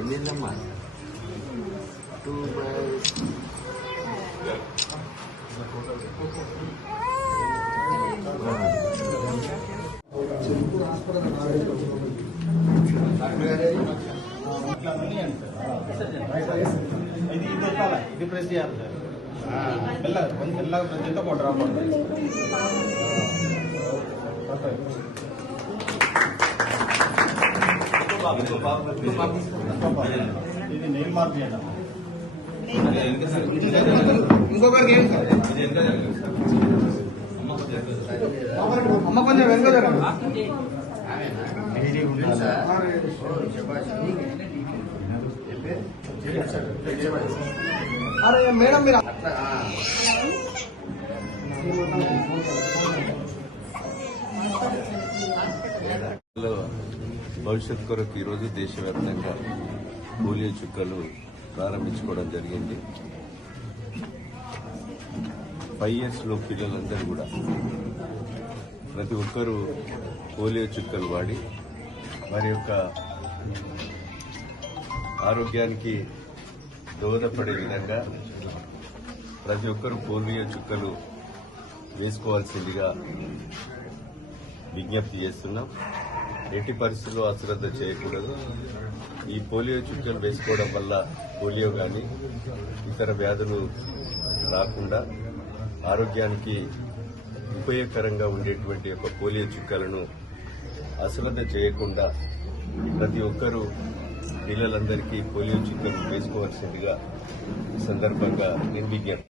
ఎన్నిందమ్మా 2 ఇది ప్రెస్ చేయాలి సార్ మెల్లగా ప్రెస్ చేస్తే ఒక డ్రాప్ అవుతుంది. ఇది నెయిల్ మార్క్ చేద్దాం. ఇంకొకరికి ఏం సార్ అమ్మ కొంచెం వెనుక అరే మేడం మీరు భవిష్యత్ కొరకు ఈరోజు దేశవ్యాప్తంగా పోలియో చుక్కలు ప్రారంభించుకోవడం జరిగింది. 5 years లో పిల్లలందరూ కూడా ప్రతి ఒక్కరూ పోలియో చుక్కలు వాడి వారి యొక్క ఆరోగ్యానికి దోహదపడే విధంగా ప్రతి ఒక్కరూ పోలియో చుక్కలు వేసుకోవాల్సిందిగా విజ్ఞప్తి చేస్తున్నాం. ఎట్టి పరిస్థితుల్లో అశ్రద్ధ చేయకూడదు. ఈ పోలియో చుక్కలు వేసుకోవడం వల్ల పోలియో కానీ ఇతర వ్యాధులు రాకుండా ఆరోగ్యానికి ఉపయోగకరంగా ఉండేటువంటి ఒక పోలియో చుక్కలను అశ్రద్ధ చేయకుండా ప్రతి ఒక్కరూ పిల్లలందరికీ పోలియో చుక్కలు వేసుకోవాల్సిందిగా ఈ సందర్భంగా నేను విజ్ఞప్తి